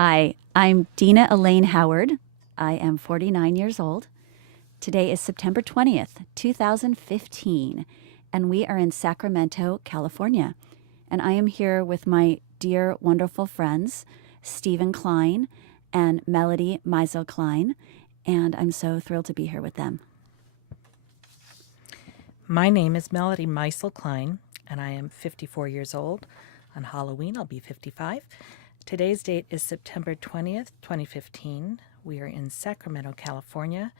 Hi, I'm Dina Howard. I am 49 years old. Today is September 20th, 2015, and we are in Sacramento, California. And I am here with my dear, wonderful friends, Stephen Klein and Melody Meisel Klein, and I'm so thrilled to be here with them. My name is Melody Meisel Klein, and I am 54 years old. On Halloween, I'll be 55. Today's date is September 20th, 2015. We are in Sacramento, California,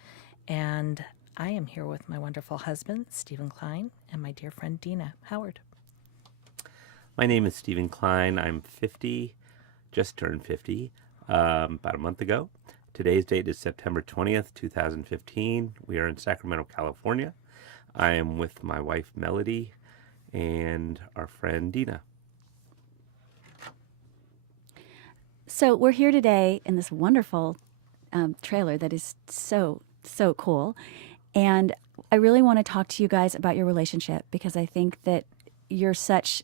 and I am here with my wonderful husband, Stephen Klein, and my dear friend, Dina Howard. My name is Stephen Klein. I'm 50, just turned 50, about a month ago. Today's date is September 20th, 2015. We are in Sacramento, California. I am with my wife, Melody, and our friend, Dina. So we're here today in this wonderful trailer that is so cool. And I really want to talk to you guys about your relationship because I think that you're such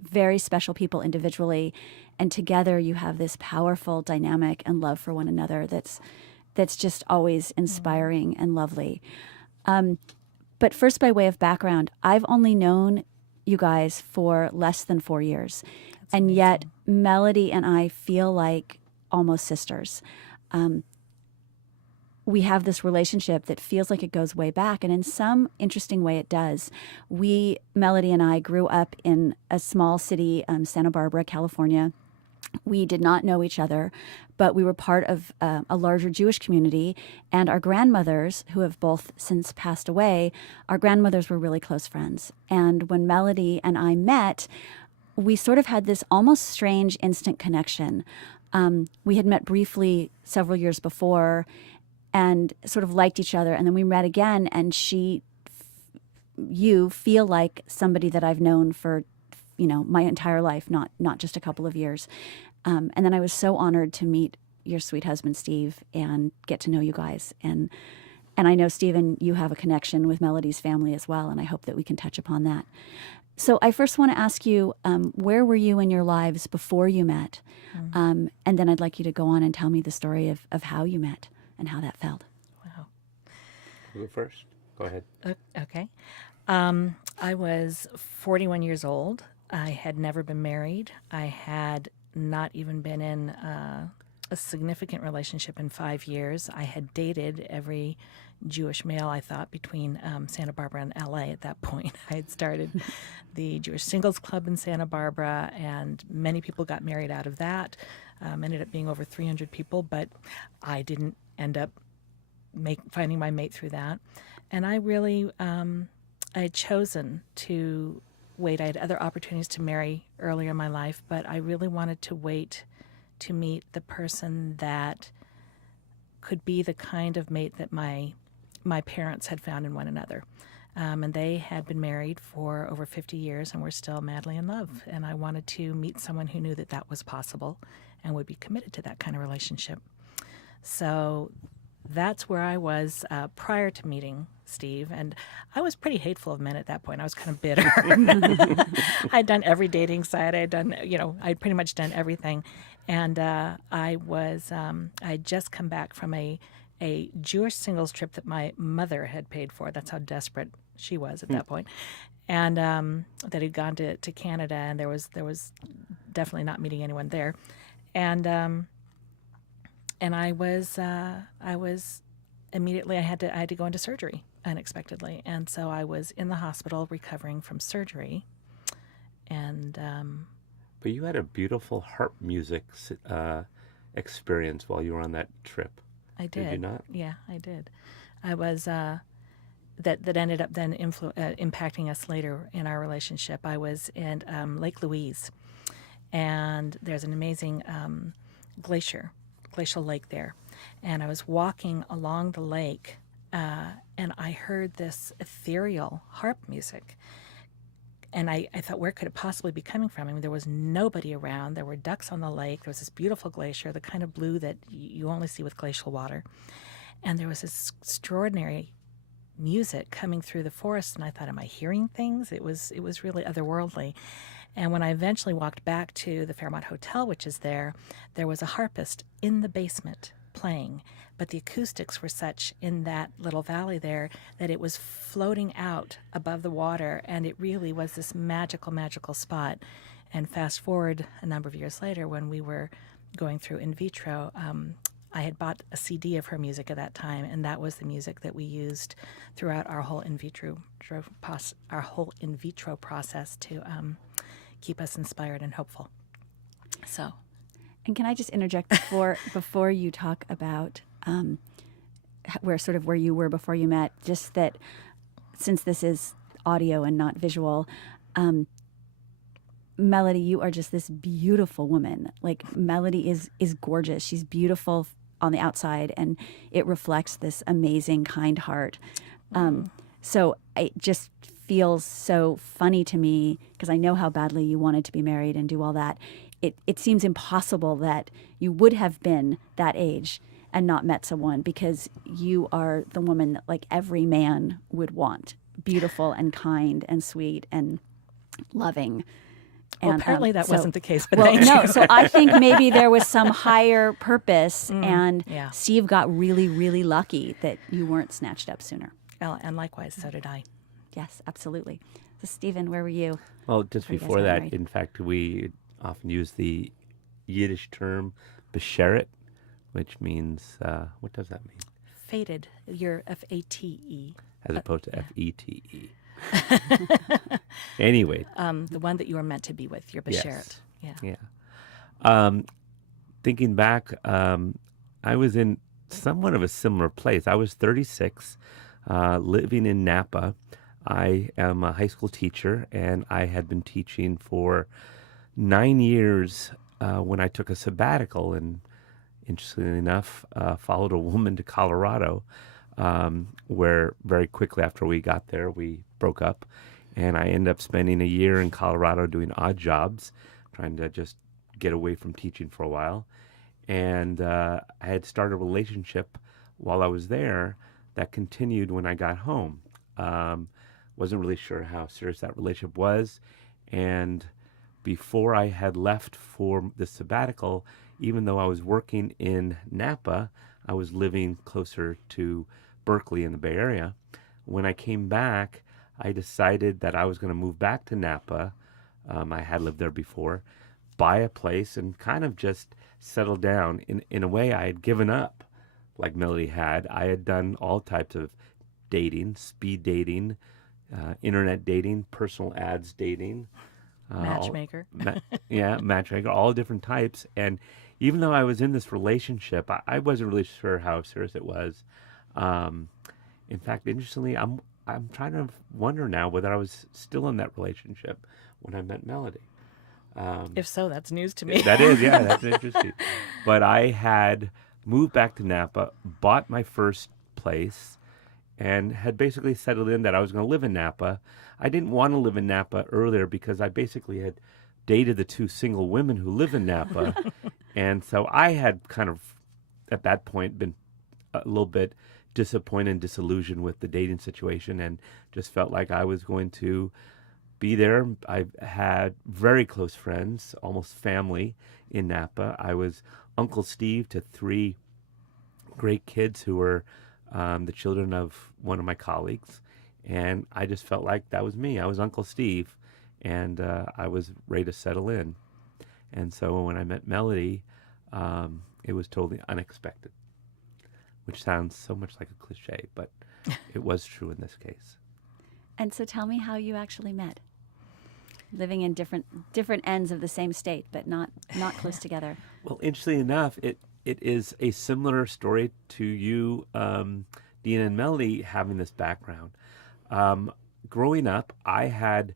very special people individually, and together you have this powerful dynamic and love for one another that's just always inspiring and lovely. But first, by way of background, I've only known you guys for less than 4 years. And yet Melody and I feel like almost sisters. We have this relationship that feels like it goes way back, and in some interesting way it does. Melody and I grew up in a small city, Santa Barbara, California. We did not know each other, but we were part of a larger Jewish community, and our grandmothers, who have both since passed away, our grandmothers were really close friends. And when Melody and I met, we sort of had this almost strange instant connection. We had met briefly several years before and sort of liked each other, and then we met again, and you feel like somebody that I've known for my entire life, not just a couple of years. And then I was so honored to meet your sweet husband, Steve, and get to know you guys. And I know, Stephen, you have a connection with Melody's family as well, and I hope that we can touch upon that. So I first want to ask you, where were you in your lives before you met? And then I'd like you to go on and tell me the story of how you met and how that felt. Wow. You go first. Go ahead. Okay. I was 41 years old. I had never been married. I had not even been in a significant relationship in 5 years. I had dated every Jewish male, I thought, between Santa Barbara and LA at that point. I had started the Jewish Singles Club in Santa Barbara, and many people got married out of that. Ended up being over 300 people, but I didn't end up finding my mate through that. And I really, I had chosen to wait. I had other opportunities to marry earlier in my life, but I really wanted to wait to meet the person that could be the kind of mate that my parents had found in one another. And they had been married for over 50 years and were still madly in love. And I wanted to meet someone who knew that that was possible and would be committed to that kind of relationship. So that's where I was prior to meeting Steve, and I was pretty hateful of men at that point. I was kind of bitter. I'd done every dating site. I'd pretty much done everything, and I'd just come back from a Jewish singles trip that my mother had paid for. That's how desperate she was at that point, and that had gone to Canada, and there was definitely not meeting anyone there, and I was immediately I had to go into surgery unexpectedly, and so I was in the hospital recovering from surgery, and But you had a beautiful harp music experience while you were on that trip. I did. Did you not? Yeah, I did. I was that ended up then impacting us later in our relationship. I was in Lake Louise, and there's an amazing glacial lake there, and I was walking along the lake, and I heard this ethereal harp music, and I thought, where could it possibly be coming from? I mean, there was nobody around. There were ducks on the lake. There was this beautiful glacier, the kind of blue that you only see with glacial water, and there was this extraordinary music coming through the forest, and I thought, am I hearing things? It was really otherworldly. And when I eventually walked back to the Fairmont Hotel, which is there was a harpist in the basement playing, but the acoustics were such in that little valley there that it was floating out above the water, and it really was this magical, magical spot. And fast forward a number of years later, when we were going through in vitro, I had bought a CD of her music at that time, and that was the music that we used throughout our whole in vitro process to keep us inspired and hopeful. So, and can I just interject before you talk about where you were before you met? Just that, since this is audio and not visual, Melody, you are just this beautiful woman. Like, Melody is gorgeous. She's beautiful on the outside, and it reflects this amazing, kind heart. So it just feels so funny to me, because I know how badly you wanted to be married and do all that. It seems impossible that you would have been that age and not met someone, because you are the woman that, like, every man would want. Beautiful and kind and sweet and loving. Well, And, apparently that so- wasn't the case, but well, thank no. you. So I think maybe there was some higher purpose, and yeah. Steve got really, really lucky that you weren't snatched up sooner. And likewise, so did I. Yes, absolutely. So, Stephen, where were you? Well, just Before you guys before got that, married. in fact, we often use the Yiddish term besheret, which means, what does that mean? Fated. You're F-A-T-E. As opposed to F-E-T-E. Anyway, The one that you were meant to be with. You're Besheret. Yes. Yeah. yeah. Thinking back, I was in somewhat of a similar place. I was 36, living in Napa. I am a high school teacher, and I had been teaching for 9 years when I took a sabbatical, and interestingly enough, followed a woman to Colorado, where very quickly after we got there, we broke up, and I ended up spending a year in Colorado doing odd jobs, trying to just get away from teaching for a while. And I had started a relationship while I was there that continued when I got home. Wasn't really sure how serious that relationship was. And before I had left for the sabbatical, even though I was working in Napa, I was living closer to Berkeley in the Bay Area. When I came back, I decided that I was going to move back to Napa. I had lived there before, buy a place, and kind of just settle down. In a way, I had given up, like Melody had. I had done all types of dating, speed dating, internet dating, personal ads dating. Matchmaker. Matchmaker, all different types. And even though I was in this relationship, I wasn't really sure how serious it was. In fact, interestingly, I'm trying to wonder now whether I was still in that relationship when I met Melody. If so, that's news to me. That is, yeah, that's interesting. But I had moved back to Napa, bought my first place, and had basically settled in that I was going to live in Napa. I didn't want to live in Napa earlier because I basically had dated the two single women who live in Napa. And so I had kind of, at that point, been a little bit disappointed and disillusioned with the dating situation, and just felt like I was going to be there. I had very close friends, almost family in Napa. I was Uncle Steve to 3 great kids who were the children of one of my colleagues. And I just felt like that was me. I was Uncle Steve, and I was ready to settle in. And so when I met Melody, it was totally unexpected, which sounds so much like a cliche, but it was true in this case. And so tell me how you actually met. Living in different ends of the same state, but not close together. Well, interestingly enough, it is a similar story to you, Dina and Melody, having this background. Growing up, I had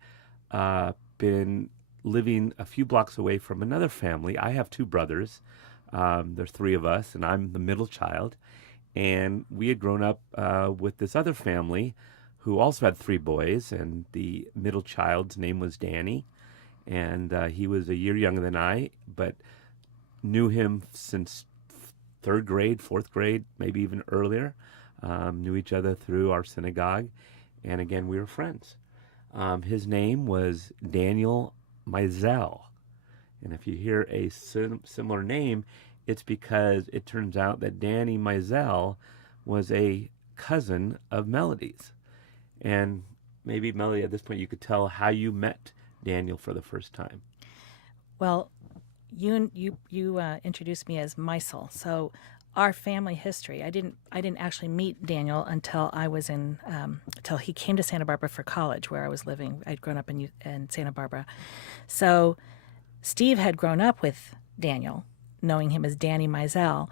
been living a few blocks away from another family. I have 2 brothers. There's 3 of us, and I'm the middle child. And we had grown up with this other family who also had 3 boys, and the middle child's name was Danny. And he was a year younger than I, but knew him since 3rd grade, 4th grade, maybe even earlier. knew each other through our synagogue, and again, we were friends. His name was Daniel Meisel. And if you hear a similar name, it's because it turns out that Danny Meisel was a cousin of Melody's. And maybe, Melody, at this point, you could tell how you met Daniel for the first time. Well, you introduced me as Meisel. So our family history, I didn't actually meet Daniel until I was until he came to Santa Barbara for college, where I was living. I'd grown up in Santa Barbara. So Steve had grown up with Daniel, knowing him as Danny Meisel.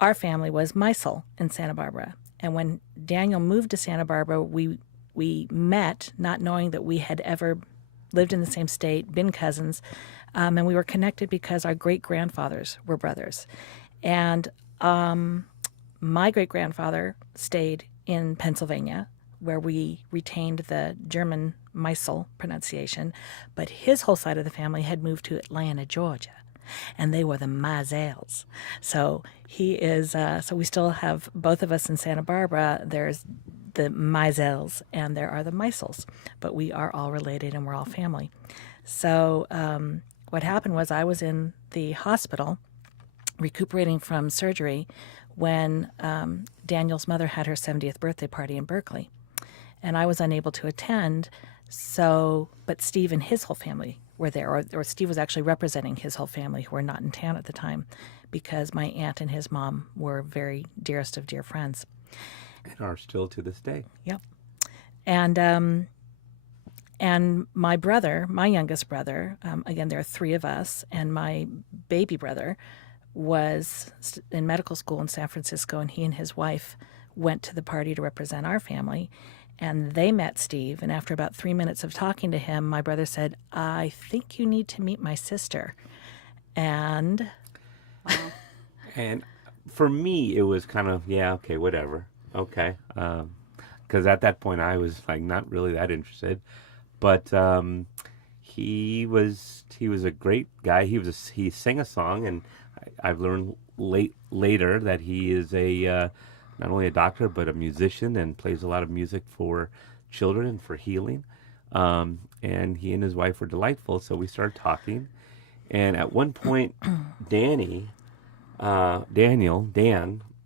Our family was Meisel in Santa Barbara. And when Daniel moved to Santa Barbara, we met, not knowing that we had ever lived in the same state, been cousins, and we were connected because our great-grandfathers were brothers. And my great-grandfather stayed in Pennsylvania, where we retained the German Meisel pronunciation, but his whole side of the family had moved to Atlanta, Georgia, and they were the Meisels. So he is. So we still have both of us in Santa Barbara. There's the Meisels and there are the Meisels, but we are all related and we're all family. So what happened was I was in the hospital recuperating from surgery when Daniel's mother had her 70th birthday party in Berkeley, and I was unable to attend. So, but Steve and his whole family were there, or Steve was actually representing his whole family who were not in town at the time, because my aunt and his mom were very dearest of dear friends. And are still to this day. Yep. And my brother, my youngest brother, again, there are three of us, and my baby brother was in medical school in San Francisco, and he and his wife went to the party to represent our family. And they met Steve, and after about 3 minutes of talking to him, my brother said, "I think you need to meet my sister." And and for me, it was kind of, yeah, okay, whatever. Okay. Because at that point, I was like not really that interested. But he was a great guy. He sang a song, and I've learned later that he is not only a doctor, but a musician and plays a lot of music for children and for healing. And he and his wife were delightful, so we started talking. And at one point, Dan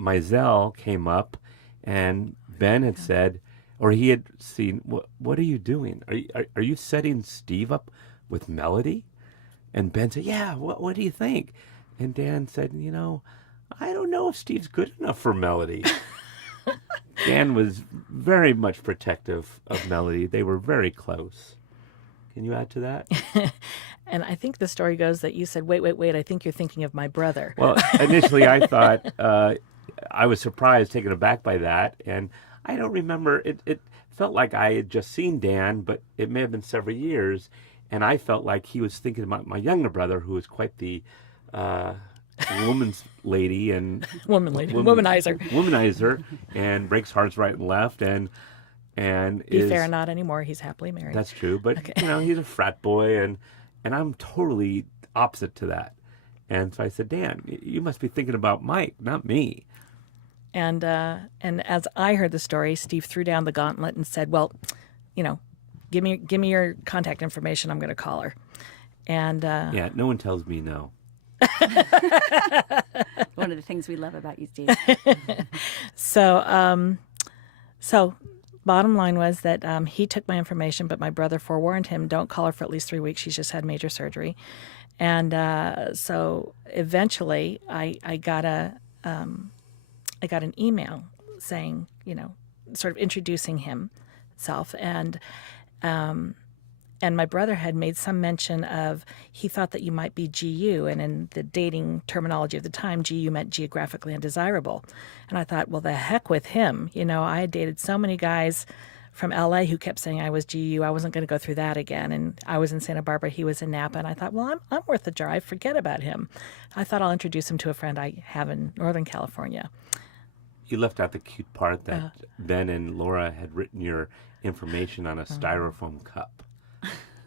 Meisel came up, and Ben had said, or he had seen, what are you doing? Are you setting Steve up with Melody? And Ben said, yeah, what do you think? And Dan said, I don't know if Steve's good enough for Melody. Dan was very much protective of Melody. They were very close. Can you add to that? And I think the story goes that you said, wait, I think you're thinking of my brother. Well, initially I thought, I was surprised, taken aback by that. And I don't remember, it felt like I had just seen Dan, but it may have been several years. And I felt like he was thinking about my younger brother, who was quite the woman's lady and womanizer, and breaks hearts right and left, and Be fair, not anymore. He's happily married. That's true, but okay. He's a frat boy, and I'm totally opposite to that. And so I said, Dan, you must be thinking about Mike, not me. And as I heard the story, Steve threw down the gauntlet and said, well, give me your contact information. I'm going to call her. And yeah, no one tells me no. One of the things we love about you, Steve. So bottom line was that he took my information, but my brother forewarned him, don't call her for at least 3 weeks. She's just had major surgery. And so eventually I got an email saying, sort of introducing himself. And my brother had made some mention of, he thought that you might be GU, and in the dating terminology of the time, GU meant geographically undesirable. And I thought, well, the heck with him. I had dated so many guys from LA who kept saying I was GU. I wasn't going to go through that again. And I was in Santa Barbara, he was in Napa, and I thought, well, I'm worth a drive. Forget about him. I thought I'll introduce him to a friend I have in Northern California. You left out the cute part that Ben and Laura had written your information on a styrofoam cup.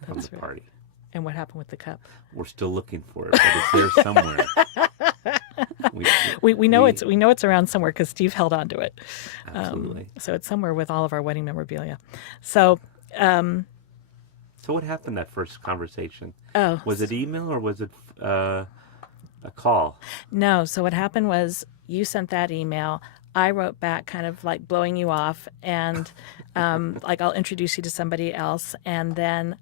From the party. And what happened with the cup? We're still looking for it, but it's there somewhere. We know it's around somewhere because Steve held on to it. Absolutely. So it's somewhere with all of our wedding memorabilia. So So what happened that first conversation? Oh. Was it email or was it a call? No. So what happened was you sent that email. I wrote back kind of like blowing you off and like I'll introduce you to somebody else. And then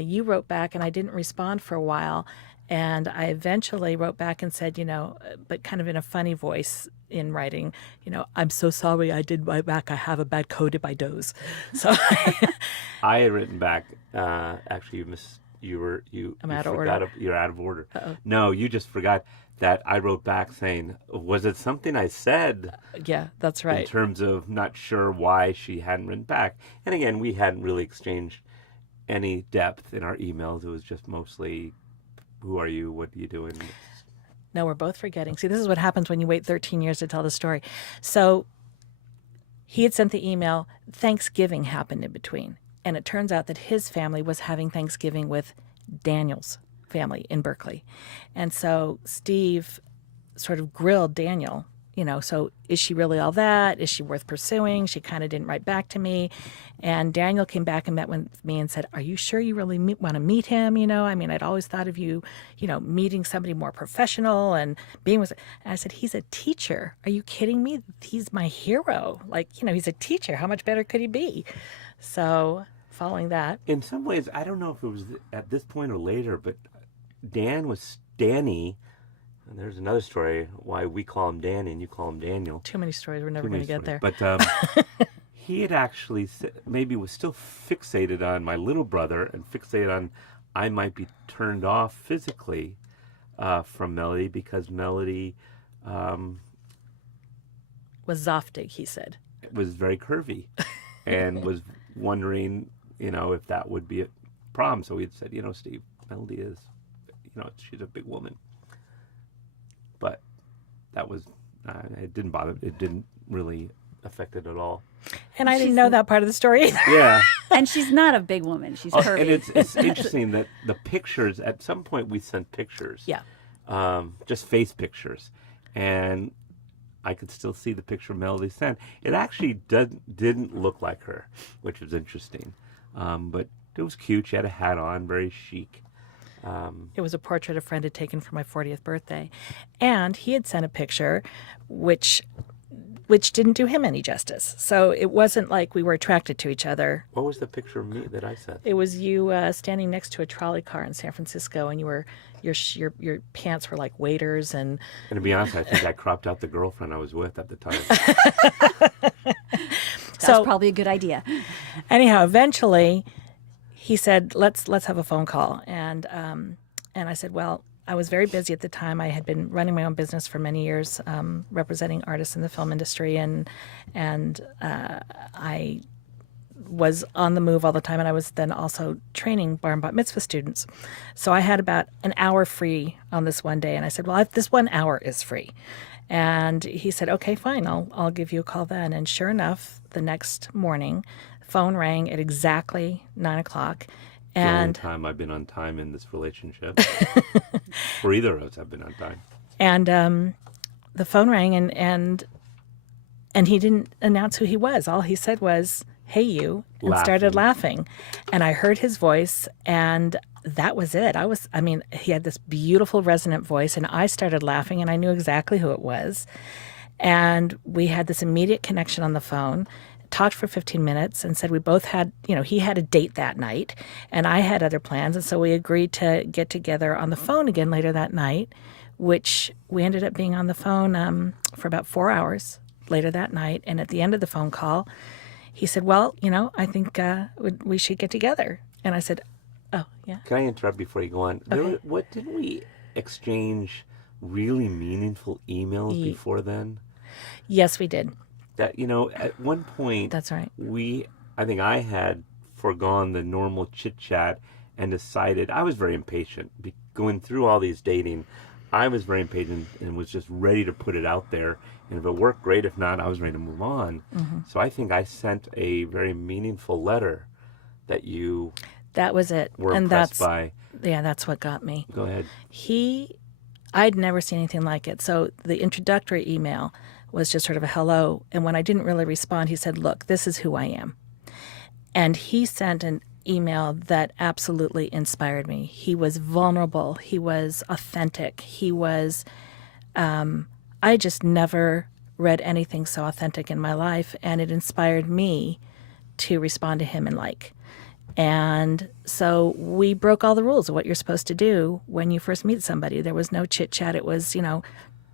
you wrote back and I didn't respond for a while. And I eventually wrote back and said, but kind of in a funny voice in writing, I'm so sorry I did write back. I have a bad cold if I doze. So I had written back, actually you're out of order. You're out of order. Uh-oh. No, you just forgot that I wrote back saying, was it something I said? Yeah, that's right. In terms of not sure why she hadn't written back. And again, we hadn't really exchanged any depth in our emails. It was just mostly, who are you? What are you doing? No, we're both forgetting. See, this is what happens when you wait 13 years to tell the story. So he had sent the email. Thanksgiving happened in between. And it turns out that his family was having Thanksgiving with Daniel's family in Berkeley. And so Steve sort of grilled Daniel, so is she really all that? Is she worth pursuing? She kind of didn't write back to me. And Daniel came back and met with me and said, are you sure you really want to meet him? I'd always thought of you, meeting somebody more professional and being with. And I said, he's a teacher. Are you kidding me? He's my hero. He's a teacher. How much better could he be? So following that. In some ways, I don't know if it was at this point or later, but Danny, and there's another story why we call him Danny and you call him Daniel. Too many stories. We're never going to get there. But he had actually maybe was still fixated on my little brother and fixated on I might be turned off physically from Melody because Melody was zoftig, he said. Was very curvy and was wondering, if that would be a problem. So he had said, Steve, Melody is, she's a big woman. But that was, it didn't bother, it didn't really affect it at all. And I didn't know that part of the story either. Yeah. And she's not a big woman. She's curvy. And it's interesting that the pictures, at some point we sent pictures. Yeah. Just face pictures. And I could still see the picture Melody sent. It actually didn't look like her, which was interesting. But it was cute. She had a hat on, very chic. It was a portrait a friend had taken for my 40th birthday. And he had sent a picture which didn't do him any justice. So it wasn't like we were attracted to each other. What was the picture of me that I sent? It was you standing next to a trolley car in San Francisco, and your pants were like waiters. And to be honest, I think I cropped out the girlfriend I was with at the time. That's probably a good idea. Anyhow, eventually, he said, "Let's have a phone call," and I said, "Well, I was very busy at the time. I had been running my own business for many years, representing artists in the film industry, and I was on the move all the time, and I was then also training bar and bat mitzvah students. So I had about an hour free on this one day, and I said, well, this 1 hour is free. And he said, okay, fine, I'll give you a call then. And sure enough, the next morning, phone rang at exactly 9 o'clock. And the only time I've been on time in this relationship. For either of us, I've been on time. And the phone rang, and he didn't announce who he was. All he said was, hey, you, and started laughing. And I heard his voice, and that was it. He had this beautiful resonant voice, and I started laughing, and I knew exactly who it was. And we had this immediate connection on the phone, talked for 15 minutes, and said we both had, he had a date that night, and I had other plans. And so we agreed to get together on the phone again later that night, which we ended up being on the phone for about 4 hours later that night. And at the end of the phone call, he said, well, I think we should get together. And I said, oh, yeah. Can I interrupt before you go on? Okay. Didn't we exchange really meaningful emails before then? Yes, we did. That, at one point, that's right. I think I had foregone the normal chit-chat and decided, I was very impatient. Going through all these dating, I was very impatient and was just ready to put it out there. And if it worked, great. If not, I was ready to move on. Mm-hmm. So I think I sent a very meaningful letter that you that was it. were and impressed by. Yeah, that's what got me. Go ahead. He I'd never seen anything like it. So the introductory email was just sort of a hello. And when I didn't really respond, he said, look, this is who I am. And he sent an email that absolutely inspired me. He was vulnerable. He was authentic. I just never read anything so authentic in my life. And it inspired me to respond to him in like. And so we broke all the rules of what you're supposed to do when you first meet somebody. There was no chit chat. It was,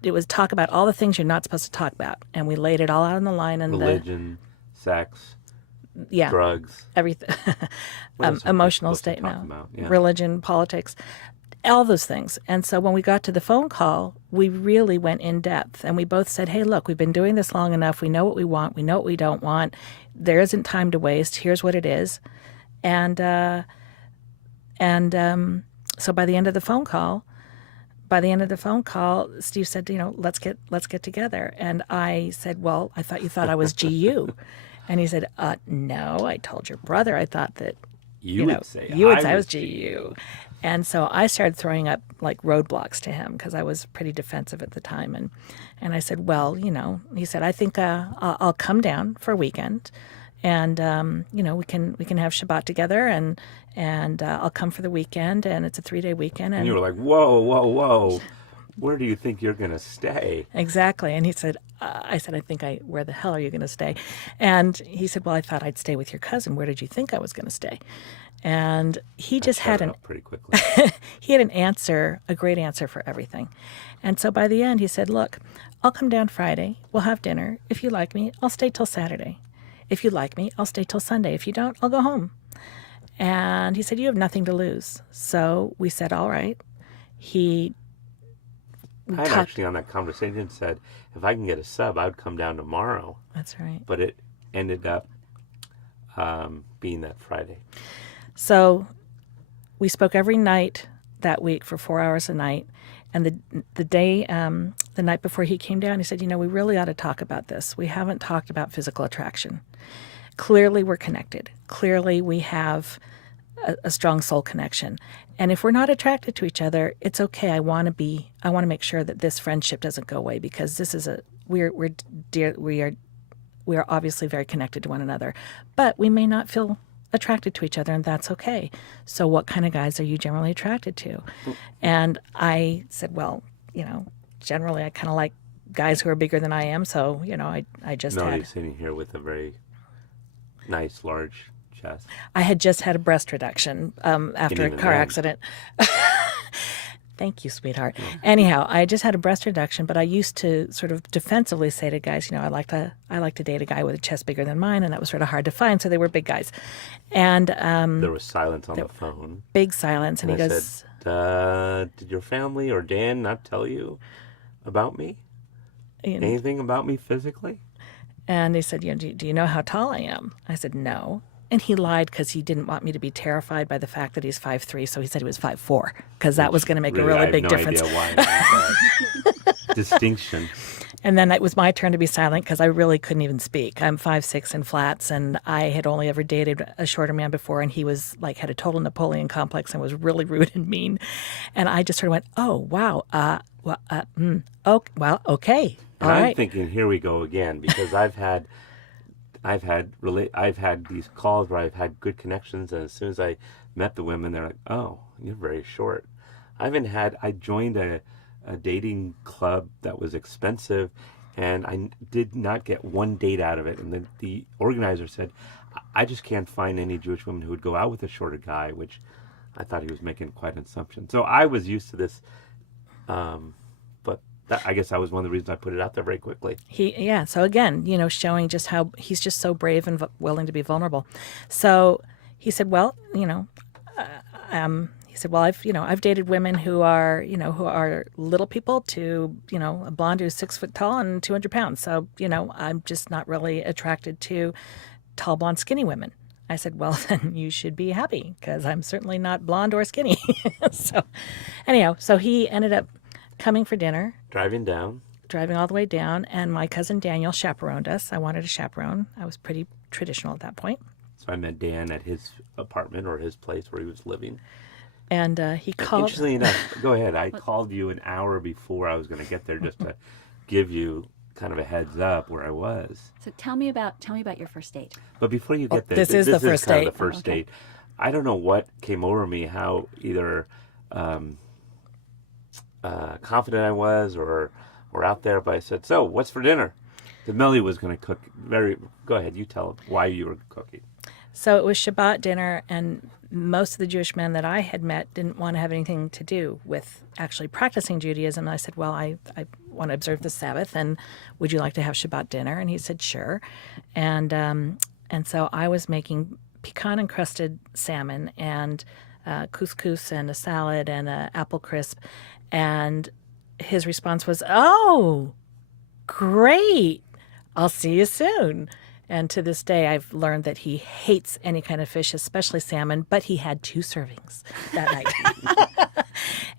it was talk about all the things you're not supposed to talk about. And we laid it all out on the line. And religion, sex, yeah, drugs, everything, What else are we emotional supposed to state, talk about? Yeah. religion, politics, all those things. And so when we got to the phone call, we really went in depth. And we both said, hey, look, we've been doing this long enough. We know what we want. We know what we don't want. There isn't time to waste. Here's what it is. And so by the end of the phone call, Steve said, let's get together. And I said, well, I thought you thought I was GU. And he said, no, I told your brother I thought that You would say I was GU. And so I started throwing up like roadblocks to him because I was pretty defensive at the time. And I said, well, he said, I think I'll come down for a weekend. And we can have Shabbat together, and I'll come for the weekend, and it's a 3-day weekend. And you were like, whoa, where do you think you're going to stay? Exactly. And he said, I said, where the hell are you going to stay? And he said, well, I thought I'd stay with your cousin. Where did you think I was going to stay? And he just had pretty quickly. he had a great answer for everything. And so by the end, he said, look, I'll come down Friday. We'll have dinner. If you like me, I'll stay till Saturday. If you like me, I'll stay till Sunday. If you don't, I'll go home. And he said, you have nothing to lose. So we said, all right. I had actually on that conversation said, if I can get a sub, I would come down tomorrow. That's right. But it ended up being that Friday. So we spoke every night that week for 4 hours a night. And the night before he came down, he said, we really ought to talk about this. We haven't talked about physical attraction. Clearly, we're connected. Clearly, we have a strong soul connection. And if we're not attracted to each other, it's okay. I want to make sure that this friendship doesn't go away because this is we are obviously very connected to one another, but we may not feel attracted to each other, and that's okay. So what kind of guys are you generally attracted to? And I said, well, generally I kind of like guys who are bigger than I am. So, I just Melody's sitting here with a very nice, large chest. I had just had a breast reduction after a car accident. Thank you, sweetheart. Yeah. Anyhow, I just had a breast reduction, but I used to sort of defensively say to guys, I like to date a guy with a chest bigger than mine, and that was sort of hard to find. So they were big guys, and there was silence on the phone. Big silence, and he goes, said, "Did your family or Dan not tell you about me? Anything about me physically?" And he said, do you know how tall I am? I said, no. And he lied because he didn't want me to be terrified by the fact that he's 5'3", so he said he was 5'4", because that was going to make a really big difference. I have no idea why distinction. And then it was my turn to be silent because I really couldn't even speak. I'm 5'6" in flats, and I had only ever dated a shorter man before, and he was had a total Napoleon complex and was really rude and mean. And I just sort of went, oh, wow, well, okay. And I'm thinking, here we go again, because I've had these calls where I've had good connections, and as soon as I met the women, they're like, "Oh, you're very short." I joined a dating club that was expensive, and I did not get one date out of it. And then the organizer said, "I just can't find any Jewish women who would go out with a shorter guy," which I thought he was making quite an assumption. So I was used to this, but I guess that was one of the reasons I put it out there very quickly. So again, showing just how he's just so brave and willing to be vulnerable. So he said, well, I've dated women who are little people to, a blonde who's 6 foot tall and 200 pounds. So, I'm just not really attracted to tall, blonde, skinny women. I said, well, then you should be happy because I'm certainly not blonde or skinny. So he ended up coming for dinner. Driving all the way down, and my cousin Daniel chaperoned us. I wanted a chaperone. I was pretty traditional at that point. So I met Dan at his apartment or his place where he was living. And he called. Interestingly enough, go ahead. I called you an hour before I was going to get there just to give you kind of a heads up where I was. So tell me about your first date. But before you get there, this is the first kind of date. the first Oh, okay. date. I don't know what came over me, how either confident I was or out there, but I said, "So, what's for dinner?" Because Melly was going to cook. Go ahead, you tell why you were cooking. So it was Shabbat dinner, and most of the Jewish men that I had met didn't want to have anything to do with actually practicing Judaism. And I said, well, I want to observe the Sabbath, and would you like to have Shabbat dinner? And he said, sure. And so I was making pecan-encrusted salmon and couscous and a salad and an apple crisp. And his response was, oh, great. I'll see you soon. And to this day, I've learned that he hates any kind of fish, especially salmon, but he had 2 servings that night.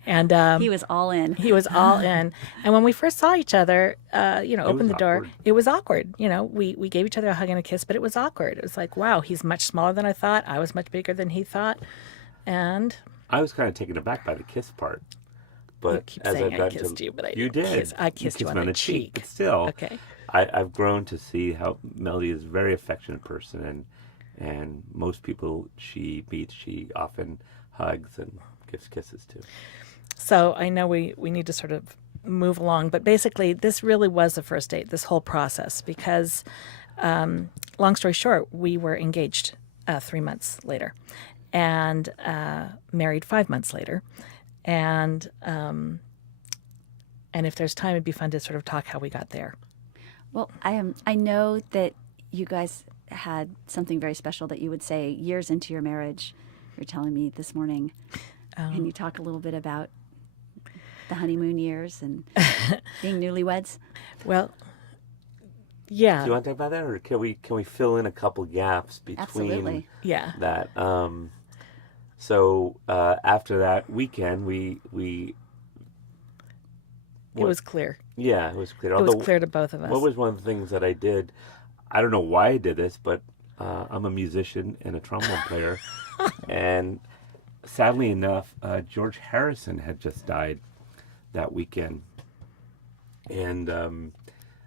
And He was all in. he was all in. And when we first saw each other, opened the door, awkward. it was awkward. We gave each other a hug and a kiss, but it was awkward. It was like, wow, he's much smaller than I thought. I was much bigger than he thought. And I was kind of taken aback by the kiss part. But you keep as saying I've I gotten kissed to, you, but I you didn't did. kiss. I kissed you on the cheek. But still, Okay. I've grown to see how Melly is a very affectionate person, and most people she meets, she often hugs and gives kisses to. So I know we need to sort of move along, but basically this really was the first date, this whole process, because long story short, we were engaged 3 months later and married 5 months later. And if there's time, it'd be fun to sort of talk how we got there. Well, I know that you guys had something very special that you would say years into your marriage. You're telling me this morning. Can you talk a little bit about the honeymoon years and being newlyweds? Well, yeah. Do you want to talk about that, or can we fill in a couple gaps between Absolutely. Yeah. that? So after that weekend, we It was clear. yeah, it was clear. It was clear to both of us. What was one of the things that I did? I don't know why I did this, but I'm a musician and a trombone player, and sadly enough, George Harrison had just died that weekend, and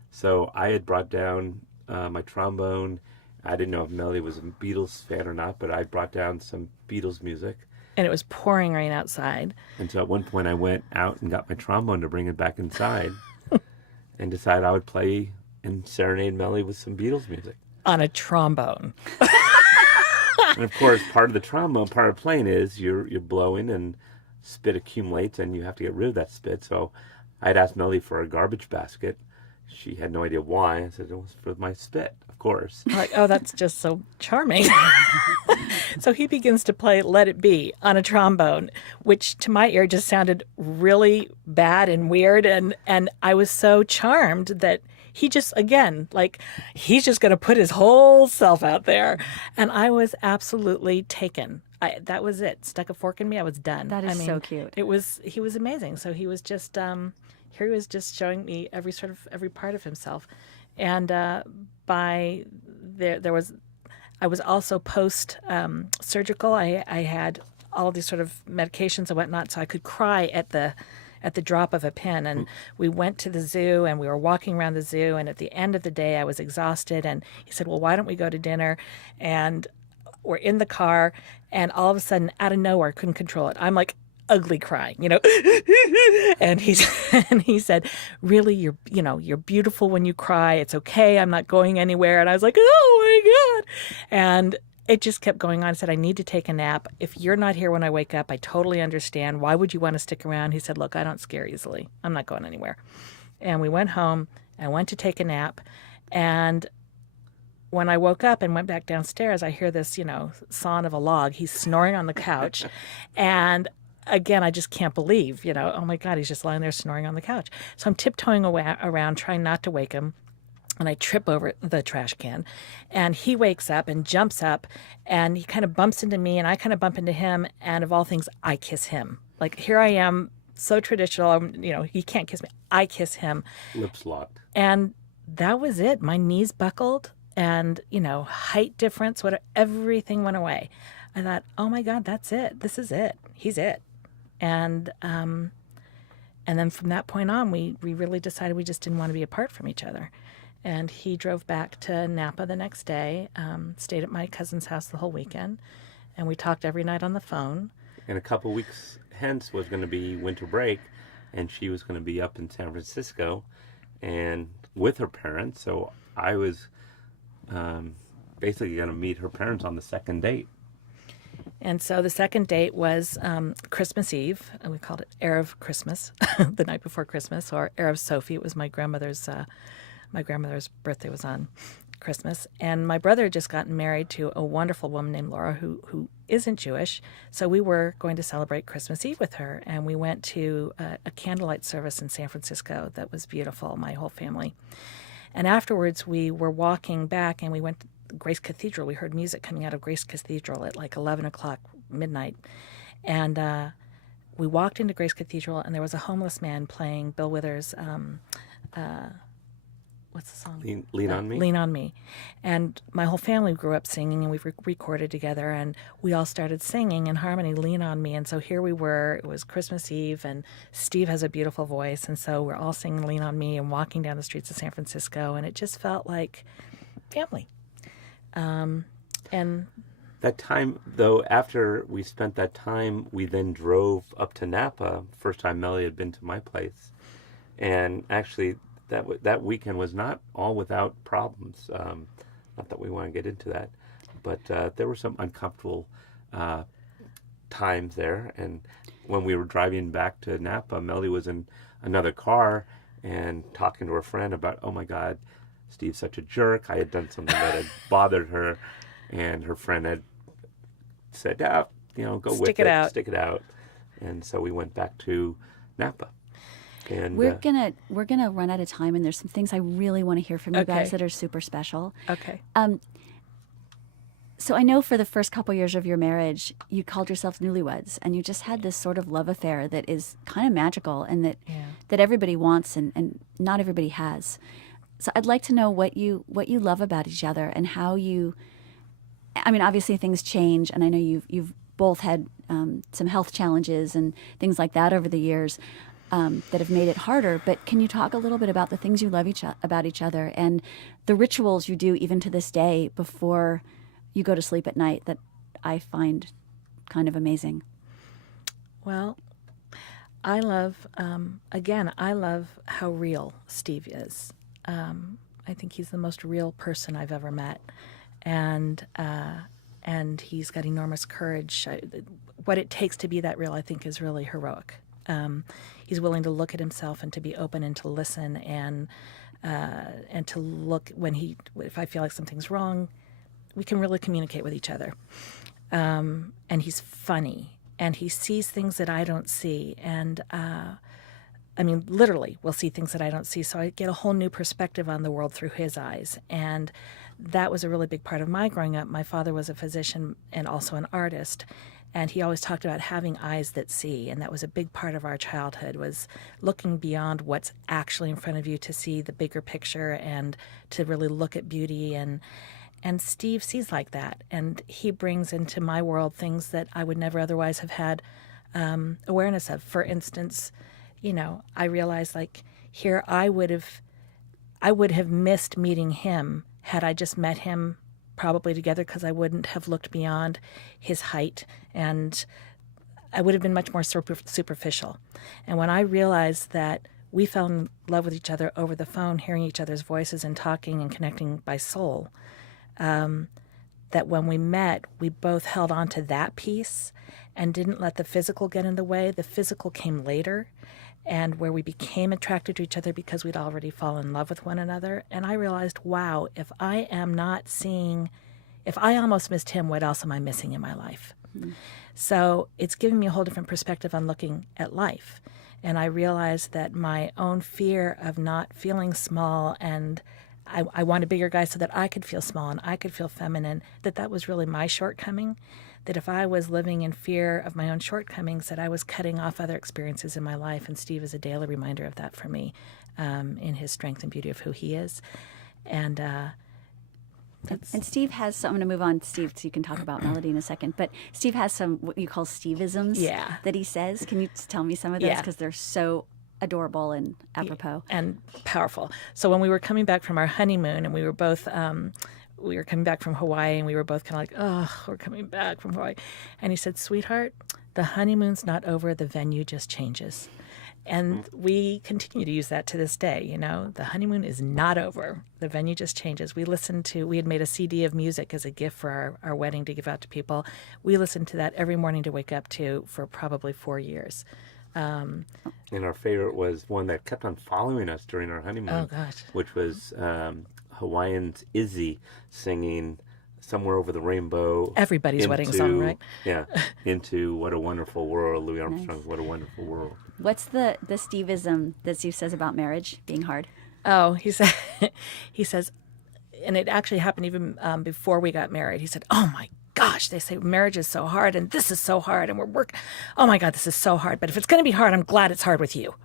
so I had brought down my trombone. I didn't know if Melly was a Beatles fan or not, but I brought down some Beatles music. And it was pouring rain outside. And so at one point I went out and got my trombone to bring it back inside and decided I would play and serenade Melly with some Beatles music. On a trombone. And of course, part of the trombone, part of playing is you're blowing and spit accumulates and you have to get rid of that spit. So I had asked Melly for a garbage basket. She had no idea why. I said it was for my spit, of course. I'm like, oh, that's just so charming. So he begins to play Let It Be on a trombone, which to my ear just sounded really bad and weird. And I was so charmed that he just, again, like, he's just going to put his whole self out there. And I was absolutely taken. That was it. Stuck a fork in me. I was done. That is so cute. He was amazing. So he was just, here he was just showing me every part of himself. And I was also post surgical. I had all these sort of medications and whatnot, so I could cry at the drop of a pin. And we went to the zoo and we were walking around the zoo. And at the end of the day, I was exhausted. And he said, well, why don't we go to dinner? And we're in the car. And all of a sudden, out of nowhere, couldn't control it. I'm like ugly crying, and he said, really, you're beautiful when you cry. It's okay. I'm not going anywhere. And I was like, oh my God. And it just kept going on. I said, I need to take a nap. If you're not here when I wake up, I totally understand. Why would you want to stick around? He said, look, I don't scare easily. I'm not going anywhere. And we went home. I went to take a nap. And when I woke up and went back downstairs, I hear this, sawn of a log. He's snoring on the couch. And again, I just can't believe, oh my God, he's just lying there snoring on the couch. So I'm tiptoeing around, trying not to wake him. And I trip over the trash can. And he wakes up and jumps up. And he kind of bumps into me. And I kind of bump into him. And of all things, I kiss him. Like, here I am, so traditional. He can't kiss me. I kiss him. Lips locked. And that was it. My knees buckled. and, height difference, everything went away. I thought, oh my God, that's it. This is it. He's it. And then from that point on, we really decided we just didn't want to be apart from each other. And he drove back to Napa the next day, stayed at my cousin's house the whole weekend, and we talked every night on the phone. And a couple weeks hence was going to be winter break, and she was going to be up in San Francisco and with her parents. So I was basically going to meet her parents on the second date. And so the second date was Christmas Eve, and we called it Erev Christmas, the night before Christmas, or Erev Sophie. It was my grandmother's birthday was on Christmas. And my brother had just gotten married to a wonderful woman named Laura who isn't Jewish. So we were going to celebrate Christmas Eve with her. And we went to a candlelight service in San Francisco that was beautiful, my whole family. And afterwards, we were walking back, and we went to Grace Cathedral. We heard music coming out of Grace Cathedral at like 11 o'clock midnight. And we walked into Grace Cathedral, and there was a homeless man playing Bill Withers' what's the song? Lean on Me? Lean on Me. And my whole family grew up singing, and we recorded together, and we all started singing in harmony, Lean on Me. And so here we were. It was Christmas Eve, and Steve has a beautiful voice, and so we're all singing Lean on Me and walking down the streets of San Francisco, and it just felt like family. And that time, though, after we spent that time, we then drove up to Napa. First time Melly had been to my place. And actually, that weekend was not all without problems. Not that we want to get into that, but there were some uncomfortable times there. And when we were driving back to Napa, Melly was in another car and talking to her friend about, oh my God, Steve's such a jerk. I had done something that had bothered her, and her friend had said, go Stick it out. Stick it out. And so we went back to Napa. And we're gonna run out of time, and there's some things I really want to hear from you Okay. guys that are super special. okay. So I know for the first couple years of your marriage, you called yourselves newlyweds, and you just had this sort of love affair that is kind of magical, and that everybody wants and not everybody has. So I'd like to know what you love about each other and how you. I mean, obviously things change, and I know you've both had some health challenges and things like that over the years that have made it harder. But can you talk a little bit about the things you love about each other and the rituals you do even to this day before you go to sleep at night that I find kind of amazing? Well, I love, I love how real Steve is. I think he's the most real person I've ever met. And he's got enormous courage. What it takes to be that real, I think, is really heroic. He's willing to look at himself and to be open and to listen and to look if I feel like something's wrong, we can really communicate with each other. And he's funny, and he sees things that I don't see. And literally, we'll see things that I don't see. So I get a whole new perspective on the world through his eyes. And that was a really big part of my growing up. My father was a physician and also an artist. And he always talked about having eyes that see. And that was a big part of our childhood, was looking beyond what's actually in front of you to see the bigger picture and to really look at beauty. And Steve sees like that. And he brings into my world things that I would never otherwise have had awareness of. For instance, I realized here I would have missed meeting him had I just met him probably together, because I wouldn't have looked beyond his height, and I would have been much more superficial. And when I realized that we fell in love with each other over the phone, hearing each other's voices and talking and connecting by soul, that when we met, we both held on to that piece and didn't let the physical get in the way. The physical came later, and where we became attracted to each other because we'd already fallen in love with one another. And I realized, wow, if I almost missed him, what else am I missing in my life? Mm-hmm. So it's given me a whole different perspective on looking at life. And I realized that my own fear of not feeling small, and I want a bigger guy so that I could feel small and I could feel feminine, that was really my shortcoming. That if I was living in fear of my own shortcomings, that I was cutting off other experiences in my life. And Steve is a daily reminder of that for me, in his strength and beauty of who he is. And And Steve has some, I'm going to move on, Steve, so you can talk about melody in a second. But Steve has some what you call Steveisms Yeah. that he says. Can you tell me some of those? Yeah. Because they're so adorable and apropos. And powerful. So when we were coming back from our honeymoon, and we were both, we were coming back from Hawaii, and we were both kind of like, oh, we're coming back from Hawaii. And he said, sweetheart, the honeymoon's not over, the venue just changes. And we continue to use that to this day. You know, the honeymoon is not over. The venue just changes. We had made a CD of music as a gift for our wedding to give out to people. We listened to that every morning to wake up to for probably 4 years. And our favorite was one that kept on following us during our honeymoon. Oh, gosh. Which was Hawaiian's Izzy singing Somewhere Over the Rainbow. Everybody's wedding song, right? Yeah, into What a Wonderful World, Louis Armstrong's What a Wonderful World. What's the Steveism that Steve says about marriage being hard? Oh, he says, and it actually happened even before we got married. He said, oh my gosh, they say marriage is so hard and this is so hard and we're working. Oh my God, this is so hard. But if it's going to be hard, I'm glad it's hard with you.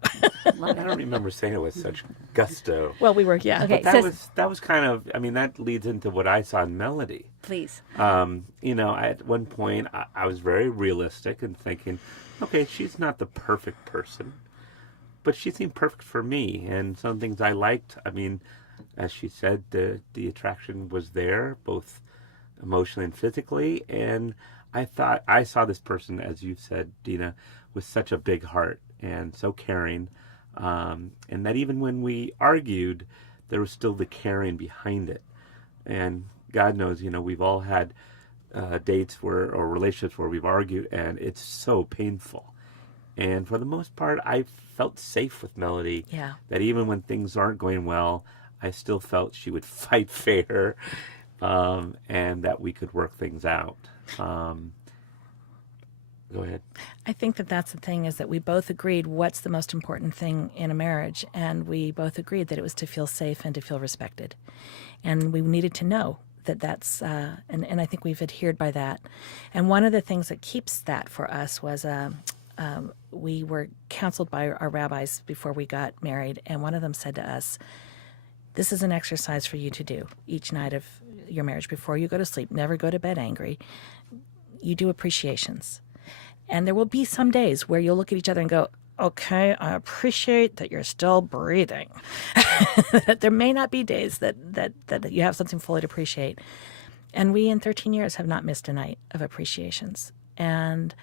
I don't remember saying it with such gusto. Well, we were, yeah. Okay. But that was kind of, I mean, that leads into what I saw in Melody. Please. You know, at one point, I was very realistic and thinking, okay, she's not the perfect person, but she seemed perfect for me. And some things I liked, I mean, as she said, the attraction was there, both emotionally and physically. And I thought, I saw this person, as you said, Dina, with such a big heart and so caring. And that even when we argued, there was still the caring behind it. And God knows, you know, we've all had dates or relationships where we've argued, and it's so painful. And for the most part, I felt safe with Melody. Yeah. That even when things aren't going well, I still felt she would fight fair, and that we could work things out. Go ahead. I think that's the thing, is that we both agreed what's the most important thing in a marriage, and we both agreed that it was to feel safe and to feel respected. And we needed to know that's, and I think we've adhered by that. And one of the things that keeps that for us was we were counseled by our rabbis before we got married, and one of them said to us, this is an exercise for you to do each night of your marriage before you go to sleep. Never go to bed angry. You do appreciations. And there will be some days where you'll look at each other and go, okay, I appreciate that you're still breathing. There may not be days that you have something fully to appreciate. And we, in 13 years, have not missed a night of appreciations. And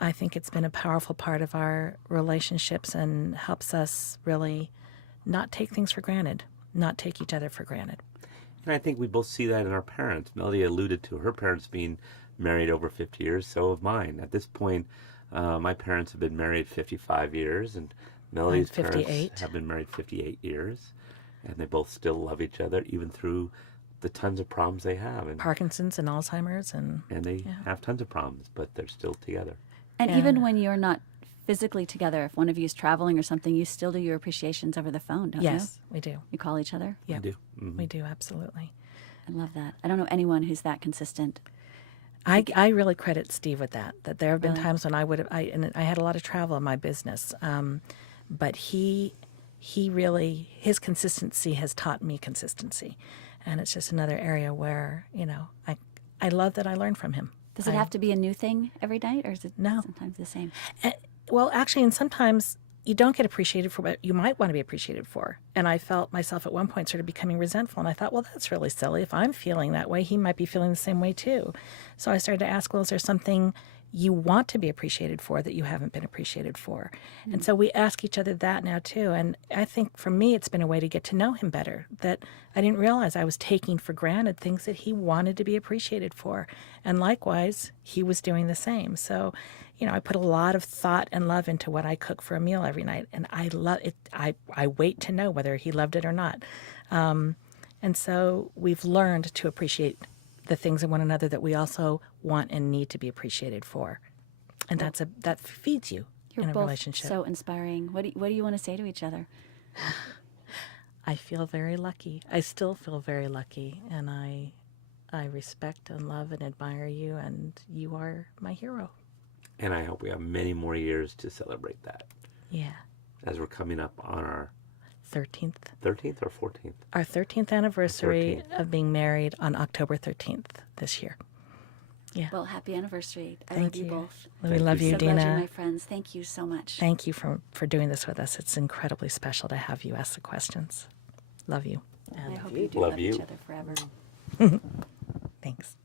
I think it's been a powerful part of our relationships and helps us really not take things for granted, not take each other for granted. And I think we both see that in our parents. Melody alluded to her parents being married over 50 years, so have mine. At this point, my parents have been married 55 years, and Melody's parents have been married 58 years, and they both still love each other, even through the tons of problems they have. And Parkinson's and Alzheimer's. And they have tons of problems, but they're still together. And even when you're not physically together, if one of you is traveling or something, you still do your appreciations over the phone, don't you? Yes, we do. You call each other? Yeah, We do. Mm-hmm. we do, absolutely. I love that. I don't know anyone who's that consistent. I really credit Steve with that there have been Really? times when I had a lot of travel in my business, but he really, his consistency has taught me consistency, and it's just another area where, you know, I love that I learned from him. Does it have to be a new thing every night, or is it No. sometimes the same? Well, actually, and sometimes you don't get appreciated for what you might want to be appreciated for. And I felt myself at one point sort of becoming resentful. And I thought, well, that's really silly. If I'm feeling that way, he might be feeling the same way too. So I started to ask, well, is there something you want to be appreciated for that you haven't been appreciated for? Mm-hmm. And so we ask each other that now too. And I think for me, it's been a way to get to know him better, that I didn't realize I was taking for granted things that he wanted to be appreciated for. And likewise, he was doing the same. So, you know, I put a lot of thought and love into what I cook for a meal every night, and I love it. I wait to know whether he loved it or not. And so we've learned to appreciate the things in one another that we also want and need to be appreciated for. And that feeds you in a both relationship. so inspiring. What do you want to say to each other? I feel very lucky. I still feel very lucky, and I respect and love and admire you, and you are my hero. And I hope we have many more years to celebrate that. Yeah. As we're coming up on our 13th. 13th or 14th? Our 13th anniversary 13th. of being married on October 13th this year. Yeah. Well, happy anniversary. I Thank love you you. both. We Thank love you you, So glad you're Dina. my friends. Thank you so much. Thank you for doing this with us. It's incredibly special to have you ask the questions. Love you. I hope you do Love love you. each other forever. Thanks.